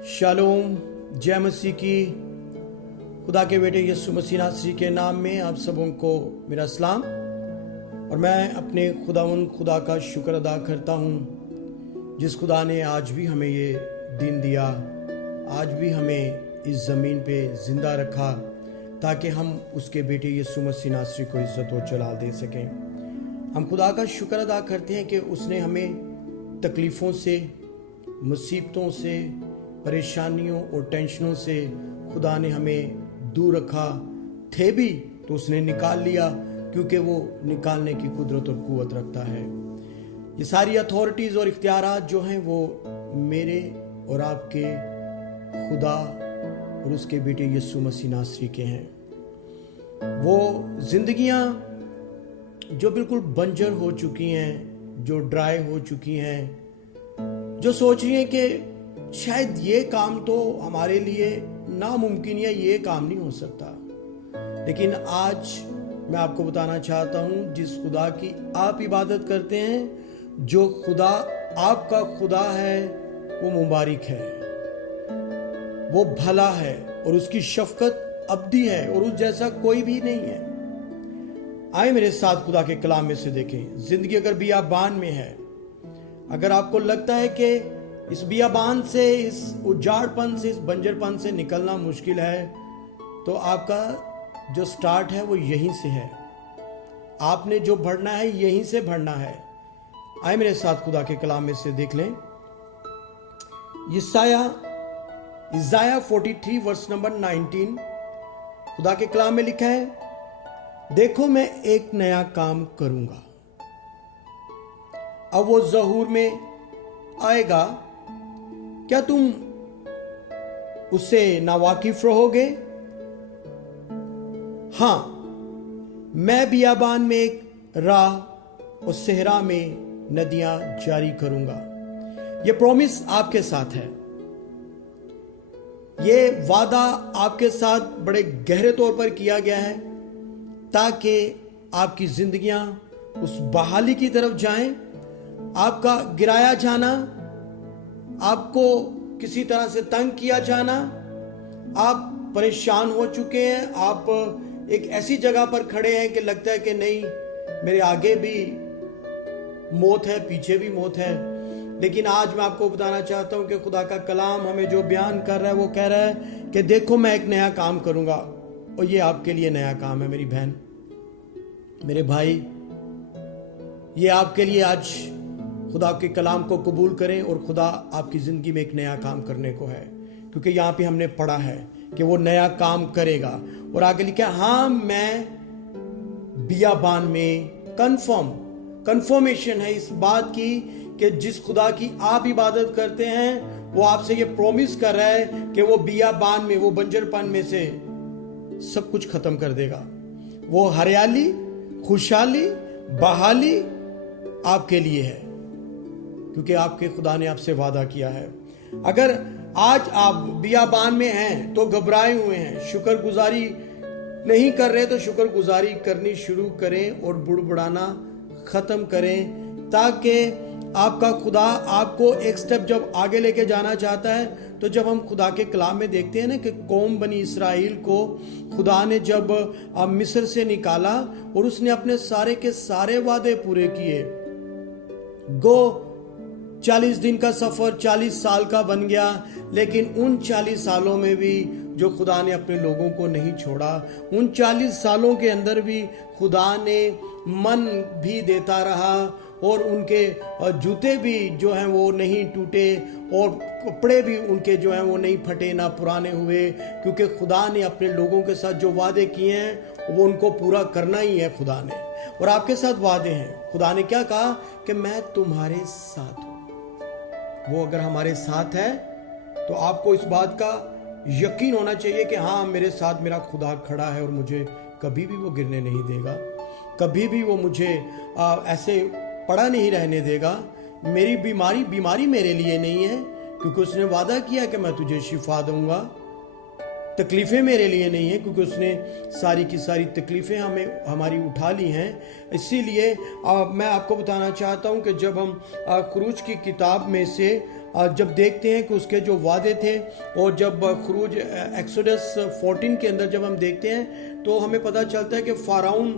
Shalom, जय मसीह की। खुदा के बेटे यीशु मसीह नासरी के नाम में आप सबों को मेरा सलाम। और मैं अपने खुदा का शुक्र अदा करता हूँ जिस खुदा ने आज भी हमें ये दिन दिया, आज भी हमें इस ज़मीन पे ज़िंदा रखा ताकि हम उसके बेटे यीशु मसीह नासरी को इज़्ज़त और जलाल दे सकें। हम खुदा का शुक्र अदा करते हैं कि उसने हमें तकलीफ़ों से, मुसीबतों से, परेशानियों और टेंशनों से खुदा ने हमें दूर रखा। थे भी तो उसने निकाल लिया, क्योंकि वो निकालने की कुदरत और कुव्वत रखता है। ये सारी अथॉरिटीज़ और इख्तियारात जो हैं वो मेरे और आपके खुदा और उसके बेटे यीशु मसीह नासरी के हैं। वो जिंदगियां जो बिल्कुल बंजर हो चुकी हैं, जो ड्राई हो चुकी हैं, जो सोच रही हैं कि शायद ये काम तो हमारे लिए नामुमकिन है, ये काम नहीं हो सकता। लेकिन आज मैं आपको बताना चाहता हूं, जिस खुदा की आप इबादत करते हैं, जो खुदा आपका खुदा है, वो मुबारक है, वो भला है और उसकी शफकत अब्दी है और उस जैसा कोई भी नहीं है। आए मेरे साथ खुदा के कलाम में से देखें। जिंदगी अगर बियाबान में है, अगर आपको लगता है कि इस बियाबान से, इस उजाड़पन से, इस बंजरपन से निकलना मुश्किल है, तो आपका जो स्टार्ट है वो यहीं से है। आपने जो बढ़ना है यहीं से बढ़ना है। आए मेरे साथ खुदा के कलाम में से देख लें। इज़ाया 43 वर्स नंबर 19। खुदा के कलाम में लिखा है, देखो मैं एक नया काम करूंगा, अब वो ज़हूर में आएगा, क्या तुम उससे नावाकिफ रहोगे? हां, मैं बियाबान में एक राह और सहरा में नदियां जारी करूंगा। यह प्रॉमिस आपके साथ है, ये वादा आपके साथ बड़े गहरे तौर पर किया गया है ताकि आपकी जिंदगियां उस बहाली की तरफ जाएं। आपका गिराया जाना, आपको किसी तरह से तंग किया जाना, आप परेशान हो चुके हैं, आप एक ऐसी जगह पर खड़े हैं कि लगता है कि नहीं, मेरे आगे भी मौत है, पीछे भी मौत है। लेकिन आज मैं आपको बताना चाहता हूं कि खुदा का कलाम हमें जो बयान कर रहा है वो कह रहा है कि देखो मैं एक नया काम करूंगा। और ये आपके लिए नया काम है, मेरी बहन, मेरे भाई। ये आपके लिए आज खुदा के कलाम को कबूल करें और खुदा आपकी ज़िंदगी में एक नया काम करने को है, क्योंकि यहाँ पे हमने पढ़ा है कि वो नया काम करेगा। और आगे लिखा है, हाँ मैं बियाबान में कंफर्मेशन है इस बात की कि जिस खुदा की आप इबादत करते हैं वो आपसे ये प्रॉमिस कर रहा है कि वो बियाबान में, वो बंजरपन में से सब कुछ खत्म कर देगा। वो हरियाली, खुशहाली, बहाली आपके लिए है, क्योंकि आपके खुदा ने आपसे वादा किया है। अगर आज आप बियाबान में हैं तो घबराए हुए हैं, शुक्रगुजारी नहीं कर रहे, तो शुक्रगुजारी करनी शुरू करें और बुड़बुड़ाना खत्म करें, ताकि आपका खुदा आपको एक स्टेप जब आगे लेके जाना चाहता है। तो जब हम खुदा के कलाम में देखते हैं ना कि कौम बनी इसराइल को खुदा ने जब मिस्र से निकाला और उसने अपने सारे के सारे वादे पूरे किए, 40 दिन का सफर 40 साल का बन गया। लेकिन उन 40 सालों में भी जो खुदा ने अपने लोगों को नहीं छोड़ा, उन 40 सालों के अंदर भी खुदा ने मन भी देता रहा और उनके जूते भी जो हैं वो नहीं टूटे और कपड़े भी उनके जो हैं वो नहीं फटे, ना पुराने हुए, क्योंकि खुदा ने अपने लोगों के साथ जो वादे किए हैं वो उनको पूरा करना ही है खुदा ने। और आपके साथ वादे हैं। खुदा ने क्या कहा कि मैं तुम्हारे साथ हूं। वो अगर हमारे साथ है तो आपको इस बात का यकीन होना चाहिए कि हाँ, मेरे साथ मेरा खुदा खड़ा है और मुझे कभी भी वो गिरने नहीं देगा, कभी भी वो मुझे ऐसे पड़ा नहीं रहने देगा। मेरी बीमारी मेरे लिए नहीं है, क्योंकि उसने वादा किया कि मैं तुझे शिफा दूंगा। तकलीफ़ें मेरे लिए नहीं है, क्योंकि उसने सारी की सारी तकलीफ़ें हमारी उठा ली हैं। इसीलिए मैं आपको बताना चाहता हूं कि जब हम खुरूज की किताब में से जब देखते हैं कि उसके जो वादे थे, और जब खुरूज एक्सोडस 14 के अंदर जब हम देखते हैं तो हमें पता चलता है कि फ़ाराऊन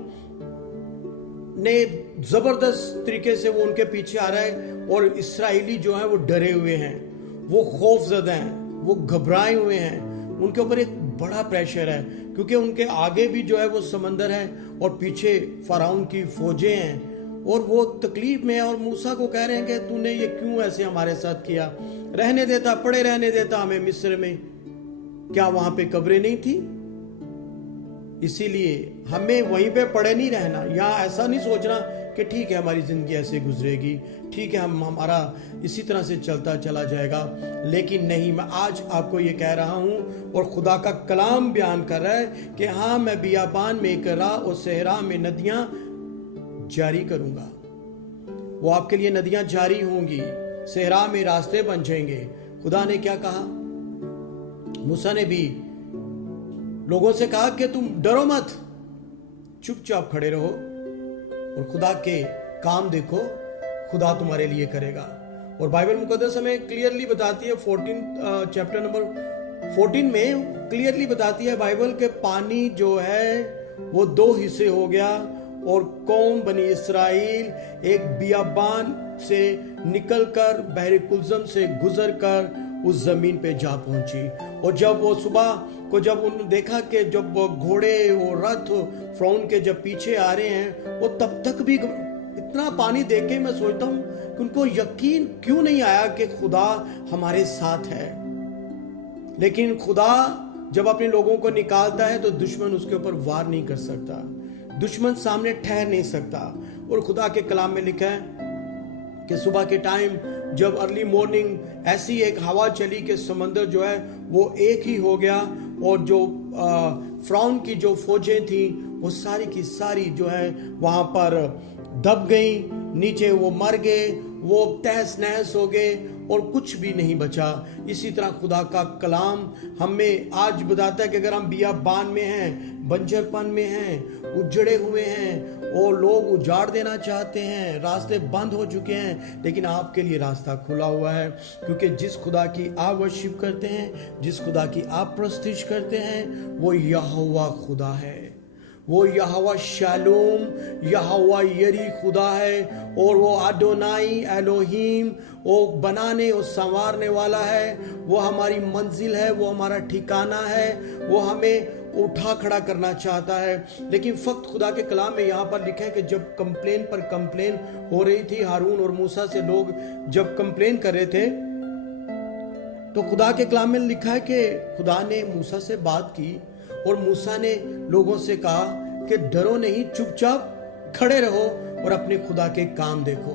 ने ज़बरदस्त तरीके से वो उनके पीछे आ रहा है, और इसराइली जो है वो डरे हुए हैं, वो खौफजदा हैं, वो घबराए हुए हैं, उनके ऊपर एक बड़ा प्रेशर है, क्योंकि उनके आगे भी जो है वो समंदर है और पीछे फ़ाराऊन की फौजें हैं, और वो तकलीफ में है। और मूसा को कह रहे हैं कि तूने ये क्यों ऐसे हमारे साथ किया, रहने देता, पड़े रहने देता हमें मिस्र में, क्या वहां पे कब्रें नहीं थी? इसीलिए हमें वहीं पे पड़े नहीं रहना। यहाँ ऐसा नहीं सोचना कि ठीक है हमारी जिंदगी ऐसे गुजरेगी, ठीक है हमारा इसी तरह से चलता चला जाएगा, लेकिन नहीं। मैं आज आपको ये कह रहा हूँ, और खुदा का कलाम बयान कर रहा है कि हाँ, मैं बियाबान में एक राह और सहरा में नदियां जारी करूंगा। वो आपके लिए नदियां जारी होंगी, सहरा में रास्ते बन जाएंगे। खुदा ने क्या कहा? मूसा ने भी लोगों से कहा कि तुम डरो मत, चुपचाप खड़े रहो और खुदा के काम देखो, खुदा तुम्हारे लिए करेगा। और बाइबल मुकद्दस हमें क्लियरली बताती है, 14 चैप्टर नंबर 14 में क्लियरली बताती है बाइबल के पानी जो है वो 2 हिस्से हो गया, और कौम बनी इसराइल एक बियाबान से निकलकर बहरे कुलजम से गुजरकर उस जमीन पे जा पहुंची। और जब वो सुबह को जब उन्होंने देखा कि जब वो घोड़े वो रथ फ़िरौन के जब पीछे आ रहे हैं, वो तब तक भी इतना पानी देख के मैं सोचता हूँ कि उनको यकीन क्यों नहीं आया कि खुदा हमारे साथ है। लेकिन खुदा जब अपने लोगों को निकालता है तो दुश्मन उसके ऊपर वार नहीं कर सकता, दुश्मन सामने ठहर नहीं सकता। और खुदा के कलाम में लिखा है कि सुबह के टाइम जब अर्ली मॉर्निंग ऐसी एक हवा चली कि समंदर जो है वो एक ही हो गया, और जो फ़िरौन की जो फौजें थी वो सारी की सारी जो है वहाँ पर दब गई, नीचे वो मर गए, वो तहस नहस हो गए और कुछ भी नहीं बचा। इसी तरह खुदा का कलाम हमें आज बताता है कि अगर हम बियाबान में हैं, बंजरपन में हैं, उजड़े हुए हैं और लोग उजाड़ देना चाहते हैं, रास्ते बंद हो चुके हैं, लेकिन आपके लिए रास्ता खुला हुआ है, क्योंकि जिस खुदा की आप वर्शिप करते हैं, जिस खुदा की आप प्रस्तिश करते हैं, वो यहोवा खुदा है, वो यहोवा शालोम, यहोवा यरी खुदा है, और वो अडोनाई एलोहीम, वो बनाने और संवारने वाला है, वो हमारी मंजिल है, वो हमारा ठिकाना है, वो हमें उठा खड़ा करना चाहता है। लेकिन फक्त खुदा के कलाम में यहाँ पर लिखा है कि जब कंप्लेन पर कंप्लेन हो रही थी, हारून और मूसा से लोग जब कंप्लेन कर रहे थे, तो खुदा के कलाम में लिखा है कि खुदा ने मूसा से बात की और मूसा ने लोगों से कहा कि डरो नहीं, चुपचाप खड़े रहो और अपने खुदा के काम देखो।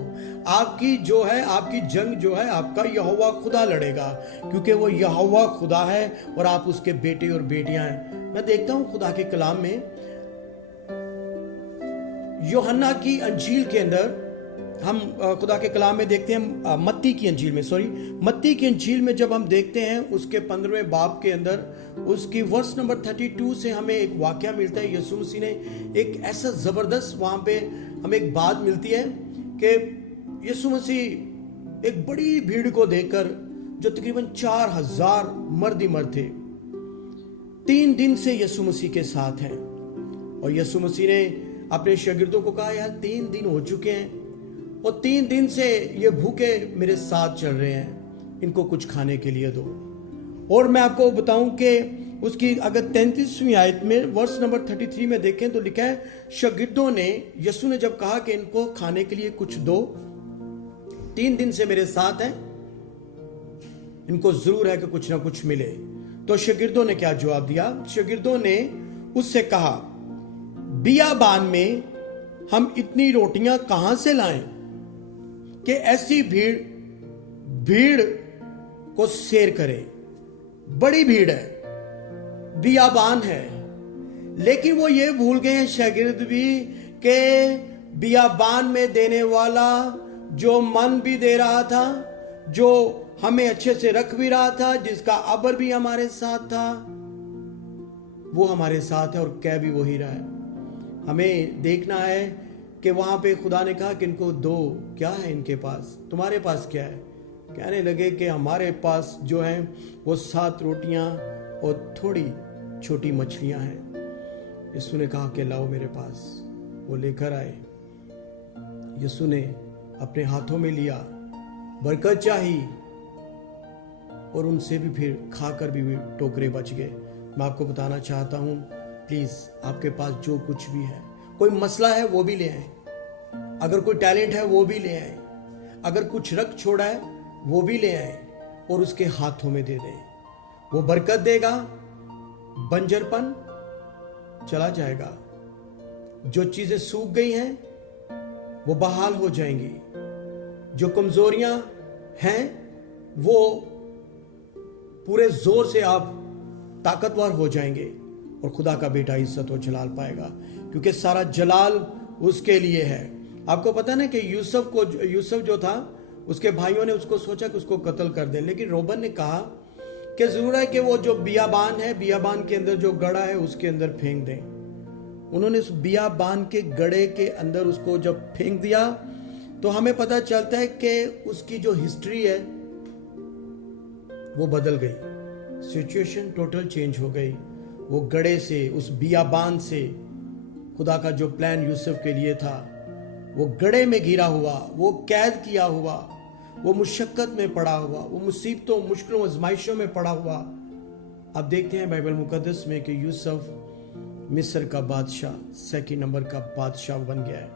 आपकी जो है, आपकी जंग जो है, आपका यहोवा खुदा लड़ेगा, क्योंकि वो यहोवा खुदा है और आप उसके बेटे और बेटियां हैं। मैं देखता हूं खुदा के कलाम में यूहन्ना की अंजील के अंदर, हम खुदा के कलाम में देखते हैं मत्ती की अंजील में जब हम देखते हैं उसके 15वें बाब के अंदर उसकी वर्स नंबर 32 से हमें एक वाकया मिलता है। यीशु मसीह ने एक ऐसा जबरदस्त वहां पे हमें एक बात मिलती है कि यीशु मसीह एक बड़ी भीड़ को देखकर, जो तकरीबन 4000 मर्द ही मर्द थे, 3 दिन से यीशु मसीह के साथ हैं। और यीशु मसीह ने अपने शागिर्दों को कहा, यार 3 दिन हो चुके हैं और 3 दिन से ये भूखे मेरे साथ चल रहे हैं, इनको कुछ खाने के लिए दो। और मैं आपको बताऊं कि उसकी अगर 33वीं आयत में वर्स नंबर 33 में देखें तो लिखा है, शागिर्दों ने, यीशु ने जब कहा कि इनको खाने के लिए कुछ दो, 3 दिन से मेरे साथ हैं, इनको जरूर है कि कुछ ना कुछ मिले। तो शागिर्दों ने क्या जवाब दिया? शागिर्दों ने उससे कहा, बियाबान में हम इतनी रोटियां कहां से लाएं कि ऐसी भीड़ को सैर करे। बड़ी भीड़ है, बियाबान है, लेकिन वो ये भूल गए हैं शागिर्द भी कि बियाबान में देने वाला जो मन भी दे रहा था, जो हमें अच्छे से रख भी रहा था, जिसका अबर भी हमारे साथ था, वो हमारे साथ है और कह भी वही रहा है। हमें देखना है कि वहाँ पे खुदा ने कहा कि इनको दो, क्या है इनके पास, तुम्हारे पास क्या है? कहने लगे कि हमारे पास जो है वो 7 रोटियां और थोड़ी छोटी मछलियां हैं। यीशु ने कहा कि लाओ मेरे पास। वो लेकर आए। यीशु ने अपने हाथों में लिया, बरकत चाही और उनसे भी फिर खाकर भी टोकरे बच गए। मैं आपको बताना चाहता हूँ, प्लीज आपके पास जो कुछ भी है, कोई मसला है वो भी ले आए, अगर कोई टैलेंट है वो भी ले आए, अगर कुछ रख छोड़ा है वो भी ले आए और उसके हाथों में दे दें। वो बरकत देगा, बंजरपन चला जाएगा, जो चीजें सूख गई हैं वो बहाल हो जाएंगी, जो कमजोरियां हैं वो पूरे जोर से आप ताकतवर हो जाएंगे और खुदा का बेटा इज्जत और जलाल पाएगा, क्योंकि सारा जलाल उसके लिए है। आपको पता है ना कि यूसुफ जो था, उसके भाइयों ने उसको सोचा कि उसको कत्ल कर दें, लेकिन रोबन ने कहा कि जरूर है कि वो जो बियाबान है, बियाबान के अंदर जो गड़ा है उसके अंदर फेंक दें। उन्होंने उस बियाबान के गड़े के अंदर उसको जब फेंक दिया तो हमें पता चलता है कि उसकी जो हिस्ट्री है वो बदल गई, सिचुएशन टोटल चेंज हो गई। वो गड़े से, उस बियाबान से खुदा का जो प्लान यूसुफ के लिए था वो गड़े में घिरा हुआ, वो कैद किया हुआ, वो मुशक्कत में पड़ा हुआ, वो मुसीबतों, मुश्किलों, आजमाइशों में पड़ा हुआ। अब देखते हैं बाइबल मुकद्दस में कि यूसुफ मिस्र का बादशाह, 2 नंबर का बादशाह बन गया है।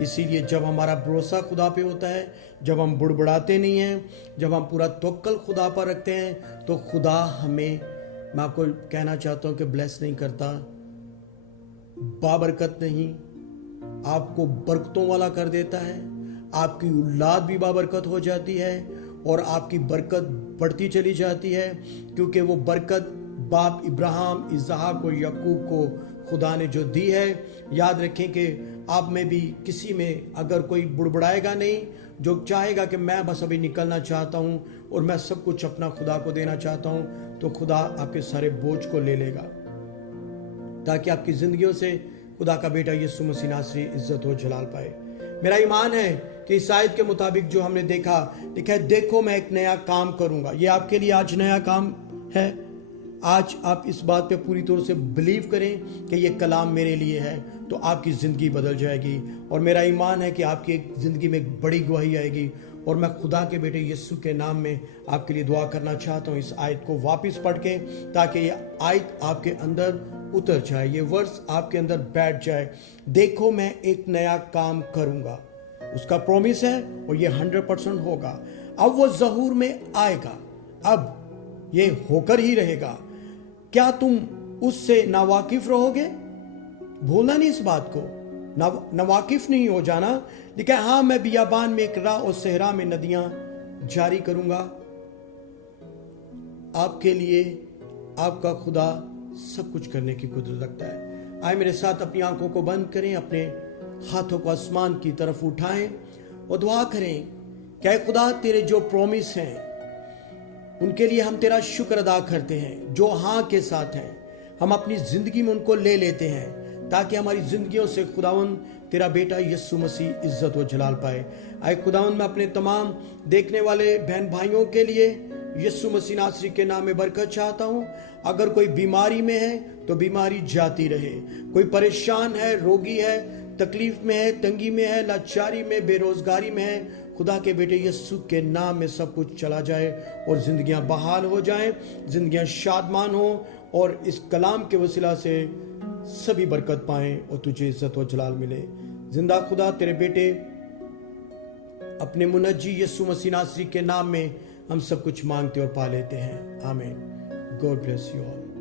इसीलिए जब हमारा भरोसा खुदा पे होता है, जब हम बुड़बुड़ाते नहीं हैं, जब हम पूरा तवक्कल खुदा पर रखते हैं, तो खुदा हमें, मैं आपको कहना चाहता हूं कि ब्लेस नहीं करता, बाबरकत नहीं, आपको बरकतों वाला कर देता है। आपकी औलाद भी बाबरकत हो जाती है और आपकी बरकत बढ़ती चली जाती है, क्योंकि वो बरकत बाप इब्राहिम, इसहाक और याकूब को खुदा ने जो दी है। याद रखें कि आप में भी किसी में अगर कोई बुड़बुड़ाएगा नहीं, जो चाहेगा कि मैं बस अभी निकलना चाहता हूँ और मैं सब कुछ अपना खुदा को देना चाहता हूँ, तो खुदा आपके सारे बोझ को ले लेगा, ताकि आपकी जिंदगियों से खुदा का बेटा यीशु मसीह नासरी इज्जत और जलाल पाए। मेरा ईमान है कि इस आयत के मुताबिक जो हमने देखा, लिखा है देखो मैं एक नया काम करूंगा। ये आपके लिए आज नया काम है। आज आप इस बात पे पूरी तौर से बिलीव करें कि ये कलाम मेरे लिए है, तो आपकी ज़िंदगी बदल जाएगी। और मेरा ईमान है कि आपकी ज़िंदगी में एक बड़ी गवाही आएगी। और मैं खुदा के बेटे यीशु के नाम में आपके लिए दुआ करना चाहता हूँ, इस आयत को वापस पढ़ के, ताकि ये आयत आपके अंदर उतर जाए, ये वर्स आपके अंदर बैठ जाए। देखो मैं एक नया काम करूँगा, उसका प्रॉमिस है और ये 100% होगा। अब वो ज़हूर में आएगा, अब ये होकर ही रहेगा। क्या तुम उससे नावाकिफ रहोगे? भूलना नहीं इस बात को, नावाकिफ नहीं हो जाना। लेकिन हाँ, मैं बियाबान में एक राह और सहरा में नदियां जारी करूंगा। आपके लिए आपका खुदा सब कुछ करने की कुदरत रखता है। आए मेरे साथ अपनी आंखों को बंद करें, अपने हाथों को आसमान की तरफ उठाएं और दुआ करें। क्या खुदा तेरे जो प्रॉमिस हैं उनके लिए हम तेरा शुक्र अदा करते हैं, जो हाँ के साथ हैं हम अपनी जिंदगी में उनको ले लेते हैं, ताकि हमारी जिंदगियों से खुदावन तेरा बेटा यीशु मसीह इज्जत व जलाल पाए। आए खुदावन मैं अपने तमाम देखने वाले बहन भाइयों के लिए यीशु मसीह नासरी के नाम में बरकत चाहता हूँ। अगर कोई बीमारी में है तो बीमारी जाती रहे, कोई परेशान है, रोगी है, तकलीफ में है, तंगी में है, लाचारी में, बेरोजगारी में है, खुदा के बेटे यीशु के नाम में सब कुछ चला जाए और जिंदगियां बहाल हो जाएं, जिंदगियां शादमान हो और इस कलाम के वसीला से सभी बरकत पाएं और तुझे इज्जत और जलाल मिले। जिंदा खुदा तेरे बेटे अपने मुनज्जी यीशु मसीह नासरी के नाम में हम सब कुछ मांगते और पा लेते हैं। आमीन। God bless you all.